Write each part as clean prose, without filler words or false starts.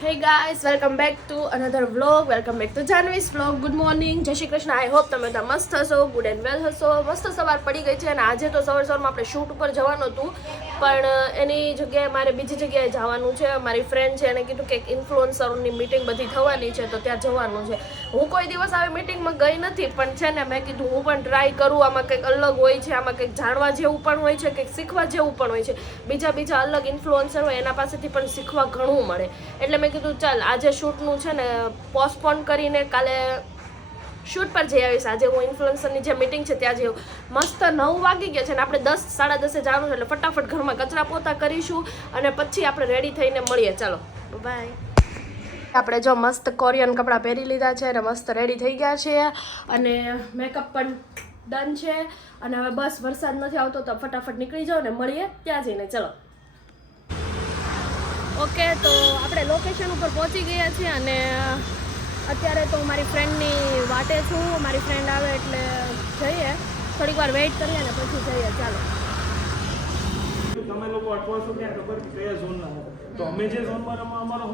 Hey guys, welcome back to another vlog. Welcome back to Janvi's vlog. Good morning. જય Shri Krishna. I hope તમે બધા મસ્ત હશો, good and well હશો. મસ્ત સવાર પડી ગઈ છે અને આજે તો સવારમાં આપણે શૂટ ઉપર જવાનું હતું, પણ એની જગ્યાએ મારે બીજી જગ્યાએ જવાનું છે. મારી ફ્રેન્ડ છે એને કીધું કે ઇન્ફ્લુએન્સરની મીટિંગ બધી થવાની છે તો ત્યાં જવાનું છે. હું કોઈ દિવસ આવી મીટિંગમાં ગઈ નથી, પણ છે ને મેં કીધું હું પણ ટ્રાય કરું. આમાં કંઈક અલગ હોય છે, આમાં કંઈક જાણવા જેવું પણ હોય છે, કંઈક શીખવા જેવું પણ હોય છે. બીજા અલગ ઇન્ફ્લુએન્સર હોય એના પાસેથી પણ શીખવા ઘણું મળે. એટલે મેં કીધું ચાલ આજે શૂટનું છે ને પોસ્ટપોન કરીને કાલે શૂટ પર જઈ આવીશ. આજે હું ઇન્ફ્લુએન્સરની જે મીટિંગ છે ત્યાં જઈ. મસ્ત 9 વાગી ગયા છે ને આપણે 10 સાડા 10 જવાનું છે, એટલે ફટાફટ ઘરમાં કચરા પોતા કરીશું અને પછી આપણે રેડી થઈને મળીએ. ચાલો બાય. આપણે જો મસ્ત કોરિયન કપડાં પહેરી લીધા છે અને મસ્ત રેડી થઈ ગયા છે અને મેકઅપ પણ ડન છે અને હવે બસ વરસાદ નથી આવતો તો ફટાફટ નીકળી જાઓ ને મળીએ ત્યાં જઈને. ચલો ઓકે, તો આપણે લોકેશન ઉપર પહોંચી ગયા છીએ અને અત્યારે તો મારી ફ્રેન્ડની વાટે છું. મારી ફ્રેન્ડ આવે એટલે જઈએ, થોડીક વાર વેઇટ કરીએ ને પછી જઈએ. ચાલો. તમે લોકો અટવા છો ક્યાં ખબર કે કયા ઝોનના હો, તો અમે જે ઝોનમાં રમવા અમારો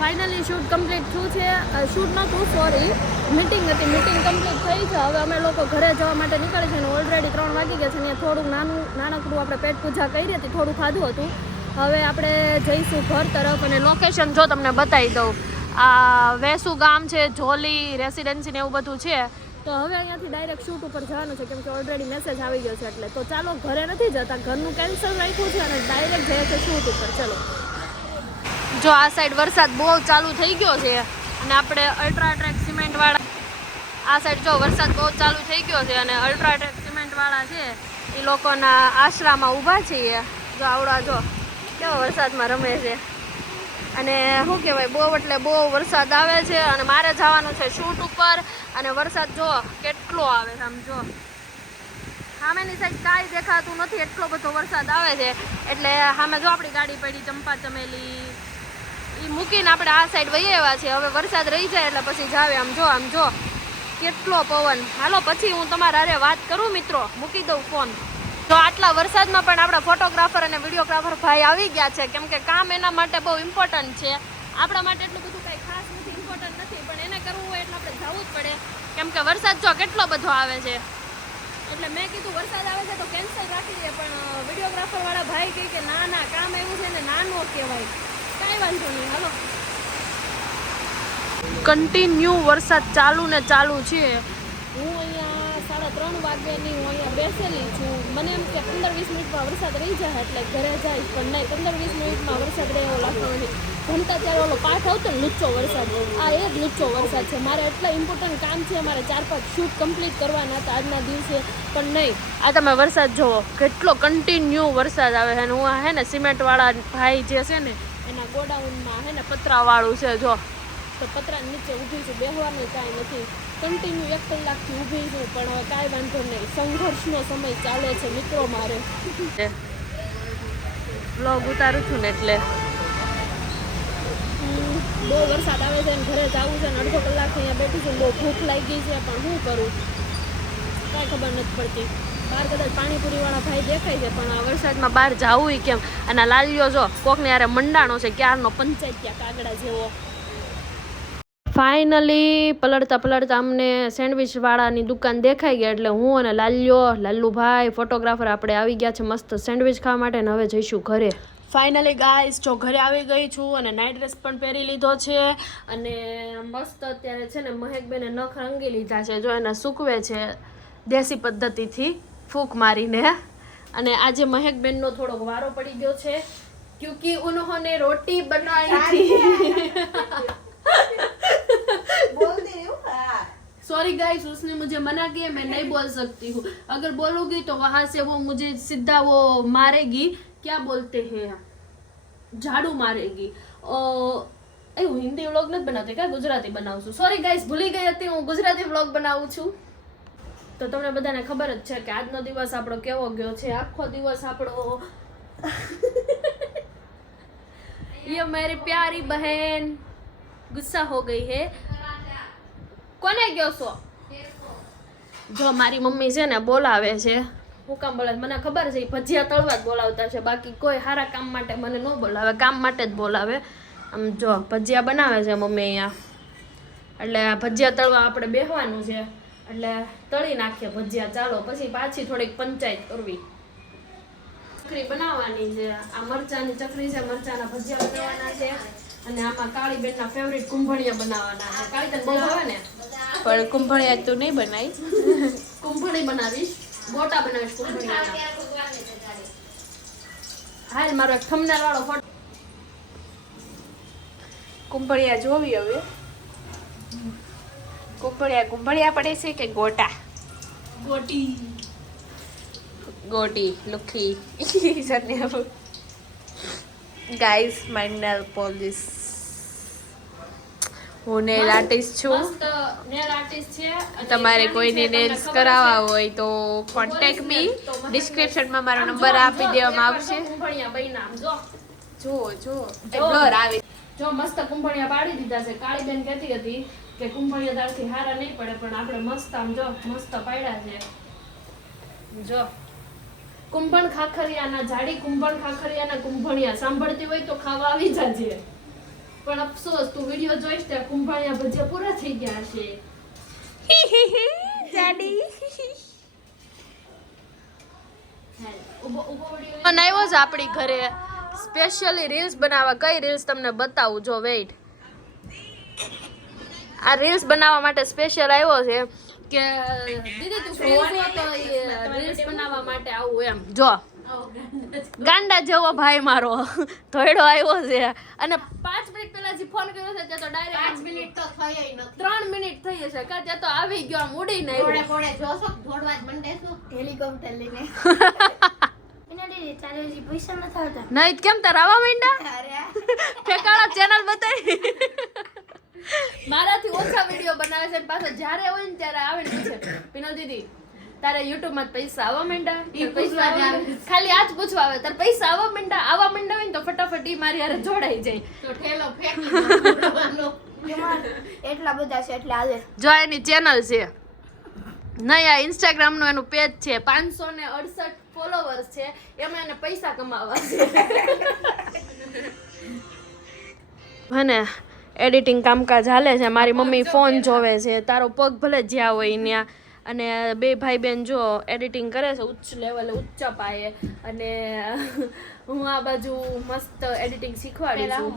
ફાઇનલી શૂટ કમ્પ્લીટ થયું છે. શૂટ નહોતું, સોરી, મીટિંગ હતી. મીટિંગ કમ્પ્લીટ થઈ છે. હવે અમે લોકો ઘરે જવા માટે નીકળે છે અને ઓલરેડી 3 વાગી ગયા છે ને થોડુંક નાનકડું આપણે પેટ પૂજા કરી હતી, થોડું ખાધું હતું. હવે આપણે જઈશું ઘર તરફ અને લોકેશન જો તમને બતાવી દઉં. આ વેસુ ગામ છે, જોલી રેસિડેન્સી ને એવું બધું છે. તો હવે અહીંયાથી ડાયરેક્ટ શૂટ ઉપર જવાનું છે કેમ કે ઓલરેડી મેસેજ આવી ગયો છે. એટલે તો ચાલો, ઘરે નથી જતા, ઘરનું કેન્સલ રાખ્યું છે અને ડાયરેક્ટ જઈએ છે શૂટ ઉપર. ચલો. જો આ સાઈડ વરસાદ બહુ ચાલુ થઈ ગયો છે અને આપણે અલ્ટ્રાટ્રેક સિમેન્ટવાળા આ સાઈડ જો વરસાદ બહુ ચાલુ થઈ ગયો છે અને અલ્ટ્રાટ્રેક સિમેન્ટવાળા છે એ લોકોના આશરામાં ઊભા છીએ. જો આવડા જો કેવો વરસાદમાં રમે છે અને શું કહેવાય, બહુ એટલે બહુ વરસાદ આવે છે અને મારે જવાનું છે શૂટ ઉપર અને વરસાદ જો કેટલો આવે છે. આમ જો સામેની સાઈડ કાંઈ દેખાતું નથી, એટલો બધો વરસાદ આવે છે. એટલે સામે જો આપણી ગાડી પડી ચંપા ચમેલી એ મૂકીને આપણે આ સાઈડ વહી આવ્યા છીએ. હવે વરસાદ રહી જાય એટલે પછી જાવે. આમ જો કેટલો પવન. હાલો પછી હું તમારા હારે વાત કરું મિત્રો, મૂકી દઉં ફોન. તો આટલા વરસાદમાં પણ આપણા ફોટોગ્રાફર અને વિડીયોગ્રાફર ભાઈ આવી ગયા છે કેમ કે કામ એના માટે બહુ ઇમ્પોર્ટન્ટ છે. આપણા માટે એટલું બધું કંઈ ખાસ નથી, ઇમ્પોર્ટન્ટ નથી, પણ એને કરવું હોય એટલે આપણે જવું જ પડે કેમ કે વરસાદ જો કેટલો બધો આવે છે. એટલે મેં કીધું વરસાદ આવે છે તો કેન્સલ રાખી દઈએ, પણ વિડીયોગ્રાફર વાળા ભાઈ કહે કે ના કામ એવું છે ને ના નો કહેવાય. કાંઈ વાંધો નહીં, હાલો. કન્ટિન્યુ વરસાદ ચાલુ ને ચાલુ છે. હું અહીંયા 3:30 વાગ્યાની હું અહીંયા બેસેલી છું. મને એમ કે 15-20 મિનિટમાં વરસાદ રહી જાય એટલે ઘરે જાય, પણ નહીં, 15-20 મિનિટમાં વરસાદ રહે એવો લાગતો નથી. ઘંટા ત્યારે ઓલો પાઠ આવતો ને લુચ્ચો વરસાદ, આ એ જ લુચ્ચો વરસાદ છે. મારે એટલા ઇમ્પોર્ટન્ટ કામ છે, મારે 4-5 શૂટ કમ્પ્લીટ કરવાના હતા આજના દિવસે, પણ નહીં. આ તમે વરસાદ જુઓ, કેટલો કન્ટિન્યુ વરસાદ આવે છે. અને હું હે ને સિમેન્ટવાળા ભાઈ જે છે ને એના ગોડાઉનમાં હે ને પતરાવાળું છે, જો તો પતરાની નીચે ઊભી છું, બેસવાનું કાંઈ નથી. કન્ટિન્યુ 1 કલાકથી ઊભી છું, પણ હવે કાંઈ વાંધો નહીં. સંઘર્ષનો સમય ચાલે છે મિત્રો મારે. વ્લોગ ઉતારું છું ને એટલે બહુ વરસાદ આવે છે અને ઘરે જવું છે ને 1/2 કલાક અહીંયા બેઠી છું. બહુ ભૂખ લાગી છે, પણ શું કરું કાંઈ ખબર નથી પડતી. બહાર કદાચ પાણીપુરીવાળા ભાઈ દેખાય છે, પણ આ વરસાદમાં બહાર જવું કેમ? અને આ લાલીઓ જો કોકને યારે મંડાણો છે ક્યારનો, પંચાયત કાગડા જેવો. ફાઇનલી પલળતા અમને સેન્ડવિચવાળાની દુકાન દેખાઈ ગયા એટલે હું અને લાલ્લુભાઈ ફોટોગ્રાફર આપણે આવી ગયા છે મસ્ત સેન્ડવિચ ખાવા માટે. અને હવે જઈશું ઘરે. ફાઇનલી ગાઈસ જો ઘરે આવી ગઈ છું અને નાઇટ ડ્રેસ પણ પહેરી લીધો છે અને મસ્ત અત્યારે છે ને મહેકબેને નખ રંગી લીધા છે. જો એને સૂકવે છે દેશી પદ્ધતિથી ફૂંક મારીને. અને આજે મહેકબેનનો થોડોક વારો પડી ગયો છે ક્યોંકि ઉન્હોંને રોટી બનાવી थी. सॉरी गाइस, उसने मुझे मना किया, मैं नहीं बोल सकती हूँ. अगर बोलूंगी तो वहां से वो मुझे सीधा वो मारेगी. क्या बोलते हैं, झाड़ू मारेगी. હું હિન્દી વ્લોગ નથી બનાવતી, કા ગુજરાતી બનાવું છું. સોરી ગાઈસ, ભૂલી ગઈ હતી, હું ગુજરાતી વ્લોગ બનાવું છું. તો તમને બધાને ખબર જ છે કે આજનો દિવસ આપણો કેવો ગયો છે. આખો દિવસ આપણો ये मेरी प्यारी बहन गुस्सा हो गई है. કોને ગયો છો? જો મારી મમ્મી છે ને બોલાવે છે હું કામ બોલાવે મને ખબર છે ઈ ભજીયા તળવા જ બોલાવતા છે, બાકી કોઈ સારા કામ માટે મને ન બોલાવે, કામ માટે જ બોલાવે. આમ જો ભજીયા બનાવે છે મમ્મી અહીંયા, એટલે આ ભજીયા તળવા આપણે બેહવાનું છે, એટલે તળી નાખીએ ભજીયા. ચાલો પછી પાછી થોડીક પંચાયત કરવી. ચકરી બનાવવાની છે, આ મરચાની ચકરી છે, મરચાના ભજીયા બનાવવાના છે, અને આમાં કાળી બેનના ફેવરિટ કુંભળિયા બનાવવાના છે. કાળી તને બહુ ભાવે ને? પણ કુંભળિયા તું નહીં બનાવી. કુંભળી બનાવીશ, ગોટા બનાવીશ કુંભળિયાના. હાલ મારો એક થંબનેલ વાળો ફોટો. કુંભળિયા જોવી હવે. કુંભળિયા પડે છે કે ગોટા? ગોટી ગોટી લુખી ગાઈસ માય નેલ પોલિશ. હું નેલ આર્ટિસ્ટ છું. મસ્ત નેલ આર્ટિસ્ટ છે. અને તમારે ત્યાંની કોઈને છે, તમને નેલ્સ ખબર કરાવવા હશે. હોય તો કોન્ટેક્ટ મી. તો મને ડિસ્ક્રિપ્શનમાં મારો આમ નંબર જો, આપી જો, દેવામાં એકવાર આવશે. જો કુંભળિયા બન્યા, આમ જો જો જો. બ્લર આવે. જો મસ્ત કુંભળિયા પાડી દીધા છે. કાળી બેન કહેતી હતી કે કુંભળિયા તારથી હારા નહીં પડે, પણ આપણે મસ્ત આમ જો મસ્ત પાડ્યા છે. જો કુંભણ ખાખરિયાના જાડી કુંભણ ખાખરિયાના કુંભણિયા સાંભળતી હોય તો ખાવા આવી જાજે. પણ અફસોસ તું વિડિયો જોઈશ ત્યાં કુંભણિયા ભજીયા પૂરા થઈ ગયા છે. જાડી ઉભો વિડિયો બનાવ્યો છે આપણી ઘરે સ્પેશિયલી રીલ્સ બનાવવા. કઈ રીલ્સ તમને બતાવું? જો વેઇટ, આ રીલ્સ બનાવવા માટે સ્પેશિયલ આવ્યો છે કે દીદી તું ફ્રી છો તો રીલ્સ બનાવવા માટે આવું એમ. જો ગાંડા જેવો ભાઈ મારો ધોયડો આવ્યો છે, અને 5 મિનિટ પહેલા જે ફોન કર્યો છે ત્યાં તો ડાયરેક્ટ 5 મિનિટ તો થઈ નથી, 3 મિનિટ થઈ હશે કા ત્યાં તો આવી ગયો, આમ ઉડીને આવ્યો. કોડે જોશો દોડવા જ મંડે છું હેલિકોપ્ટર લઈને. એના દીદી તારે હજી પૈસા નથી આવતા. નહીં કેમ તાર આવા માંડ્યા? અરે ઠેકાણા ચેનલ બતાવી. મારાથી ઓછા વિડિયો બનાવે છે, અને પાછો જ્યારે હોય ને ત્યારે આવે ને પૂછે પિનલ દીદી તારે યુટ્યુબ માં પૈસા આવવા માંડ્યા? પૈસા આવવા માંડ્યા? ખાલી આજ પૂછવા આવે તારે પૈસા આવવા માંડ્યા હોય ને તો ફટાફટ ઈ મારી હારે જોડાઈ જાય. તો ઠેલો ફેંકી દો. એટલા બધા છે એટલે આજે જો એની ચેનલ છે નહીં, આ ઇન્સ્ટાગ્રામ નું એનું પેજ છે, 568 ફોલોવર્સ છે, એમાં એને પૈસા કમાવા છે. હને એડિટિંગ કામકાજ હાલે છે. મારી મમ્મી ફોન જોવે છે. તારો પગ ભલે જ્યાં હોય ત્યાં. અને બે ભાઈ બેન જો એડિટિંગ કરે છે ઉચ્ચ લેવલે, ઊંચા પાયે, અને હું આ બાજુ મસ્ત એડિટિંગ શીખવાડી છું.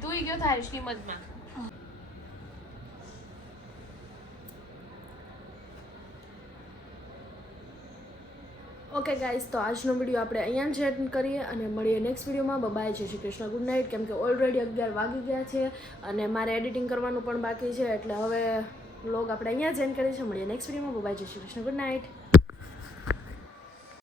તું ગયો તારી શ્રીમદમાં. ઓકે ગાઈઝ, તો આજનો વિડીયો આપણે અહીંયા જ એન્ડ કરીએ અને મળીએ નેક્સ્ટ વિડીયોમાં. બાય, જય શ્રી કૃષ્ણ, ગુડ નાઇટ. કેમ કે ઓલરેડી 11 વાગી ગયા છે અને મારે એડિટિંગ કરવાનું પણ બાકી છે, એટલે હવે વ્લોગ આપણે અહીંયા જ એન્ડ કરીએ છીએ. મળીએ નેક્સ્ટ વિડીયોમાં. બાય, જય શ્રી કૃષ્ણ, ગુડ નાઇટ.